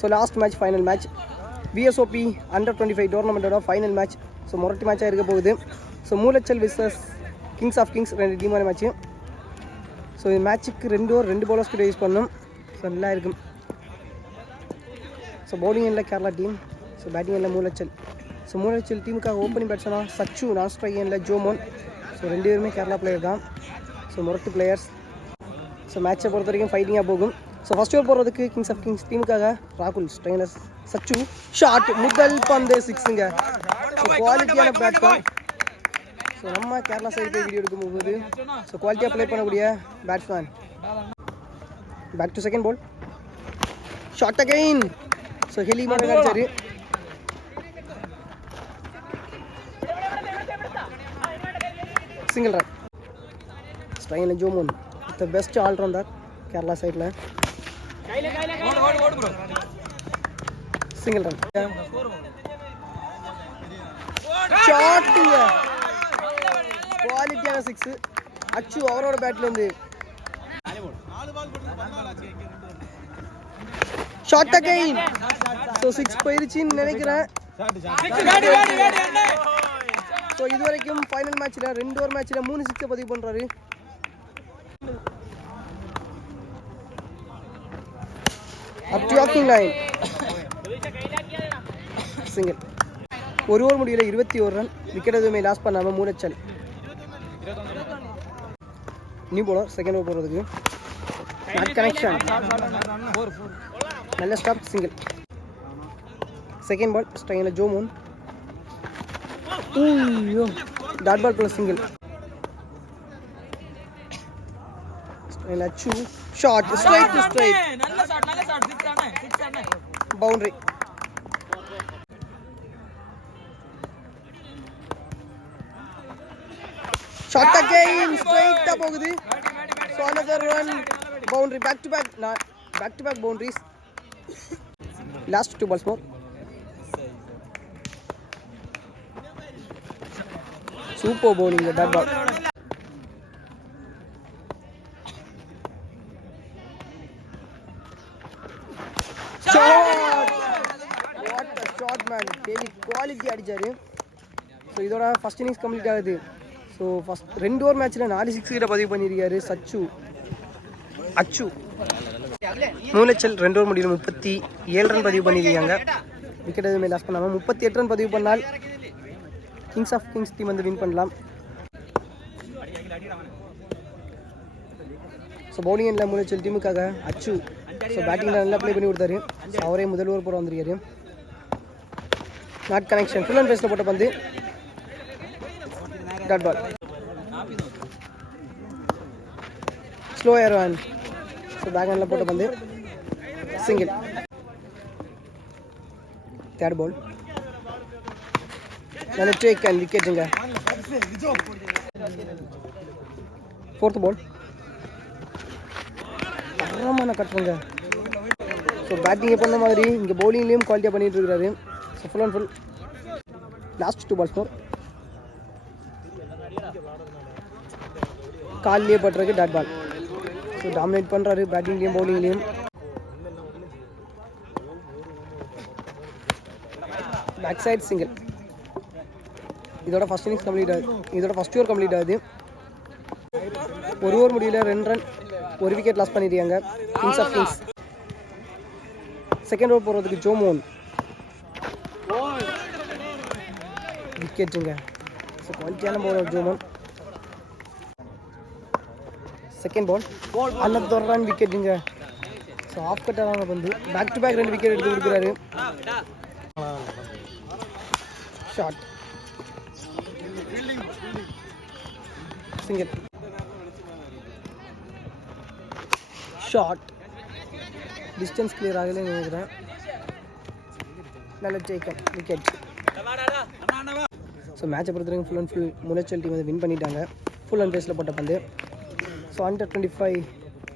So last match final match VSOP under 25 டோர்னமெண்ட்டோட final match. So மொரட்டி மேட்சாக இருக்க போகுது. So Moolachal versus kings of kings 2 டீமான மேட்ச்சு. ஸோ இந்த மேட்ச்சுக்கு 2 பவுலர்ஸ் கூட யூஸ் பண்ணணும். ஸோ நல்லா இருக்கும். ஸோ பவுலிங் எண்ணில் கேரளா டீம், ஸோ பேட்டிங் எண்ணில் மூலச்சல். ஸோ மூலச்சல் டீமுக்காக ஓப்பனிங் பேட்ஸ்மேனாக சச்சு, நான் ஸ்ட்ரைக் எண்ணில் ஜோமோன். ஸோ 2 பேருமே கேரளா பிளேயர் தான். ஸோ மொரட்டு பிளேயர்ஸ். ஸோ மேட்சை பொறுத்த வரைக்கும் ஃபைட்டிங்காக போகும். ஸோ ஃபஸ்ட் ஓவர் போடுறதுக்கு கிங்ஸ் ஆஃப் கிங்ஸ் டீமுக்காக ராகுல், ஸ்ட்ரைனர் சச்சு. ஷாட், முதல் பந்து 6ங்க. ஸோ குவாலிட்டியான பேட்ஸ்மேன். ஸோ நம்ம கேரளா சைடு போய் வீடியோ எடுக்கும் போது ஸோ குவாலிட்டியாக ப்ளே பண்ணக்கூடிய batsman. Back to second ball. Shot again. So ஹெலி மாதிரி அடிச்சாரு. Single run. ஸ்ட்ரைனர் Jomon the best allrounder Kerala சைடில். Single run. ஷாட்டுங்க, குவாலிட்டியான 6. அச்சு அவரோட பேட்லேருந்து ஷாட் அகைன். ஸோ 6 போயிருச்சுன்னு நினைக்கிறேன். ஸோ இது வரைக்கும் ஃபைனல் மேட்ச்சில் 2 ஓவர் மேட்ச்சில் 3 6 பதிவு பண்ணுறாரு. அப் டு ஆக்கிங் லைன். சிங்கிள். ஒரு ஓவர் முடியல 21 ரன். விக்கெட் எதுவுமே லாஸ் பண்ணாமல் Moolachal. New bowler second over போடுறதுக்கு. Not connection. நல்ல ஸ்டாப். சிங்கிள். செகண்ட் பால் ஸ்ட்ரைனில் ஜோமோன். ஐயோ, dot ball plus single. Achu shot, straight to straight. Boundary. Shot again, ஸ்ட்ரைட்டா போகுது. So another run. Boundary. Back to back boundaries. Last 2 balls more. Super bowling dot ball. What a shot man. Daily quality அடிச்சாரு. So இதோட first innings complete ஆகுது. So first 2 over மேட்ச்சில் 4 6 கிட்ட பதிவு பண்ணியிருக்காரு சச்சு. அச்சு மூலச்சல் 2 ஓவர் முடியல 37 ரன் பதிவு பண்ணியிருக்காங்க. விக்கெட் எதுவுமே லாஸ் பண்ணாமல் 38 ரன் பதிவு பண்ணால் கிங்ஸ் ஆஃப் கிங்ஸ் டீம் வந்து வின் பண்ணலாம். ஸோ பவுலிங் எண்ணில் மூலச்சல் டீமுக்காக அச்சு. ஸோ பேட்டிங்கில் நல்லா ப்ளே பண்ணி கொடுத்தாரு. ஸோ அவரே முதல் ஓவர் போட வந்திருக்காரு. Not connection. ஃபுல் அண்ட் பேஸில் போட்ட பந்து dot ball. Slow air run. So back handle போட்ட பந்து சிங்கிள். Third ball. நல்ல டேக் அண்ட் விக்கெட்டுங்க. Fourth ball. தரமான கட்டுறங்க. ஸோ பேட்டிங்கை பண்ண மாதிரி இங்கே பவுலிங்லேயும் குவாலிட்டியாக பண்ணிட்டு இருக்கிறாரு. So full and full. Last 2 balls more. கால்லேயே பட்டுறதுக்கு டாட் பால். ஸோ டாமினேட் பண்ணுறாரு பேட்டிங்லேயும் பவுலிங்லேயும். Back side single. இதோட ஃபஸ்ட் இன்னிங்ஸ் கம்ப்ளீட் ஆகுது. இதோட ஃபஸ்ட் ஓவர் கம்ப்ளீட் ஆகுது. ஒரு ஓவர் முடியல 2 ரன், 1 விக்கெட் லாஸ் பண்ணியிருக்காங்க kings of kings. Second over போடுறதுக்கு ஜோமோன். விக்கெட்டுங்க. ஸோ குவாலிட்டியான bowler Jomon. Second ball. Another run. விக்கெட்டுங்க. ஸோ ஆஃப் கட்டான பந்து. பேக் டு பேக் 2 விக்கெட் எடுத்து கொடுக்குறாரு. Shot. Single. Shot. Distance clear ஆகலன்னு நினைக்கிறேன். நல்ல டேக்கன் விக்கெட். ஸோ மேட்சை பொறுத்த வரைக்கும் full and full Moolachal team வந்து வின் பண்ணிட்டாங்க. ஃபுல் அண்ட் பேஸில் போட்ட பந்து. So under 25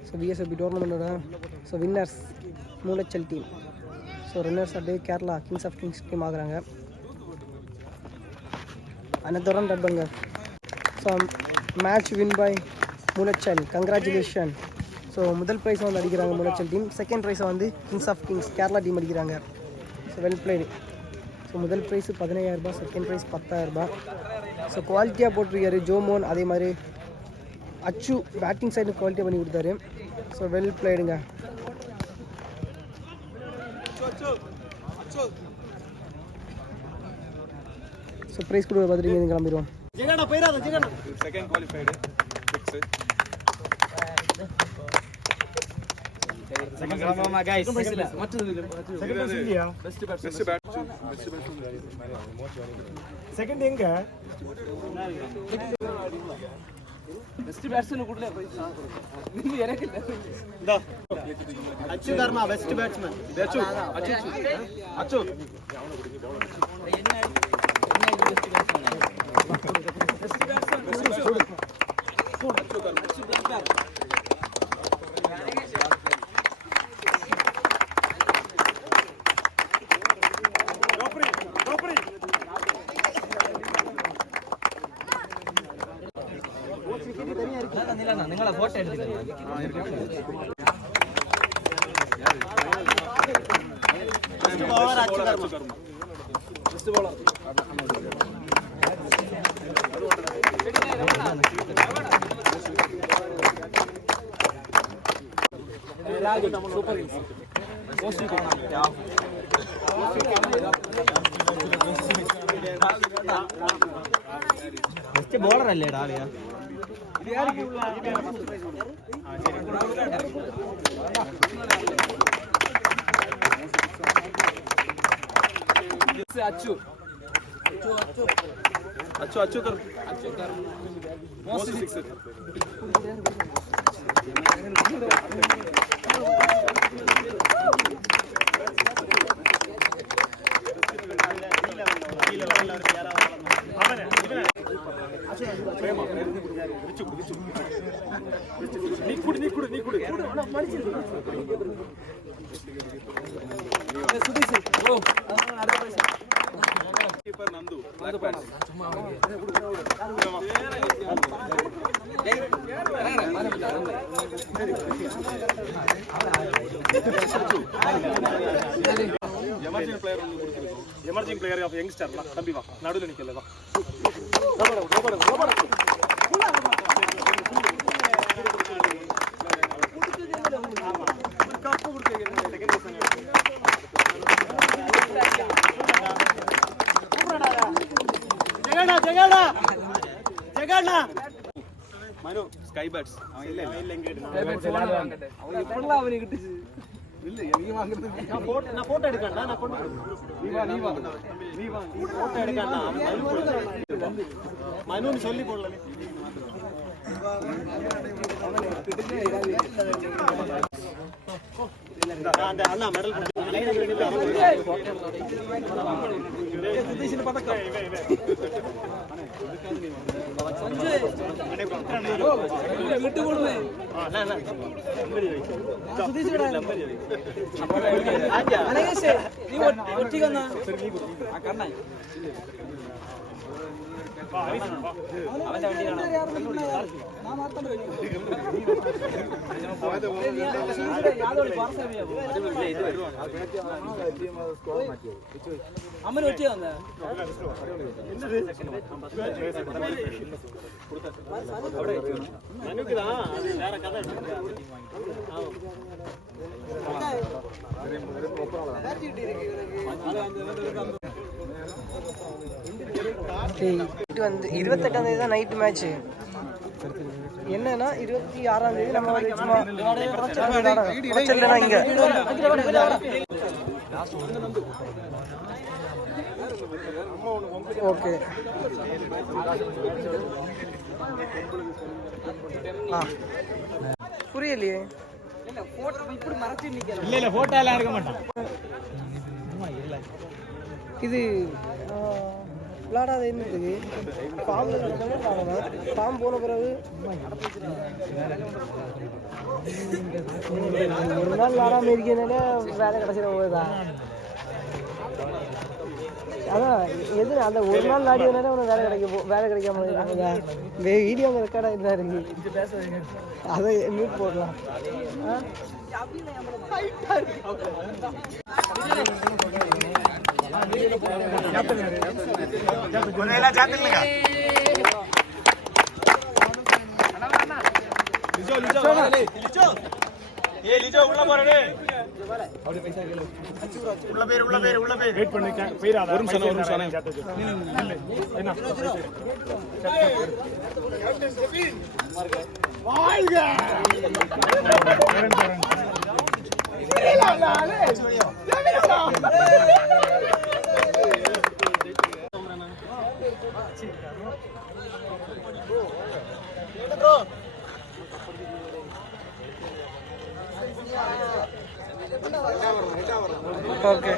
so VSOP டோர்னமெண்ட்டோட so winners Moolachal team. So runners அப்படியே Kerala kings of kings team ஆகுறாங்க. அனதர் ரன் பண்ணுங்க. So match win by Moolachal. Congratulation. So முதல் ப்ரைஸை வந்து அடிக்கிறாங்க மூலச்சல் டீம். செகண்ட் ப்ரைஸை வந்து kings of kings Kerala team அடிக்கிறாங்க. So well played. ஸோ முதல் ப்ரைஸு 15,000, செகண்ட் ப்ரைஸ் 10,000. ஸோ குவாலிட்டியாக போட்டிருக்காரு ஜோமோன். அதே மாதிரி அச்சு பேட்டிங் சைடு குவாலிட்டியாக பண்ணி கொடுத்தாரு. ஸோ வெல் பிளேடுங்க. ஸோ ப்ரைஸ் கூட பார்த்துட்டு கிளம்பிடுவோம். செகண்ட் குவாலிஃபைடு செகண்ட் எங்க பெஸ்ட் பேட்ஸ்மேன் கூடல பைசா நீங்க எனக்கு இல்ல அச்சு கர்மா பெஸ்ட் பேட்ஸ்மேன் அச்சு அச்சு அச்சு നിങ്ങളെ ഫോട്ടോ എടുത്തില്ല ബോളർ അല്ലേ ഡാവിയ अच्चू अच्छो अच्छो कर मोस्ट सिक्स नंदू எமர்ஜிங் பிளேயர் ஆஃப் யங்ஸ்டர் தம்பி வா நடுவில் நிக்கல வா മനു സ്കൈ ബാറ്റ്സ് അവന് കിട്ടിച്ചു ഫോട്ടോ എടുക്കണ്ട ഫോട്ടോ എടുക്കണ്ട മനുവിന് ചൊല്ലി പോളെ അണ്ണ മെഡൽ അമ്മ ഒറ്റ വന്ന வந்து 28ஆம் தேதி தான் நைட்டு மேட்ச்சு. என்னன்னா 26ஆம் தேதி நம்ம வந்து சும்மா இங்க ஓகே புரியலையே இல்ல போட்டோ எல்லாம் எடுக்க மாட்டான் இது விளாடாத என்னது பாம்பு பாம்பு போன பிறகு ஒரு நாள் விளாடாம இருக்கனால வேலை கடைசியில் போகுதா அதான் எது அந்த ஒரு நாள் ஆடி வந்தாலே உனக்கு வேலை கிடைக்காம வீடியோ அங்கே ரெக்கார்டாக இருந்தா இருக்கு அதை மியூட் போடலாம். வெயிட் பண்ணி போயிராத ஒரு நிமிஷம் என்ன வாழ்க ஓகே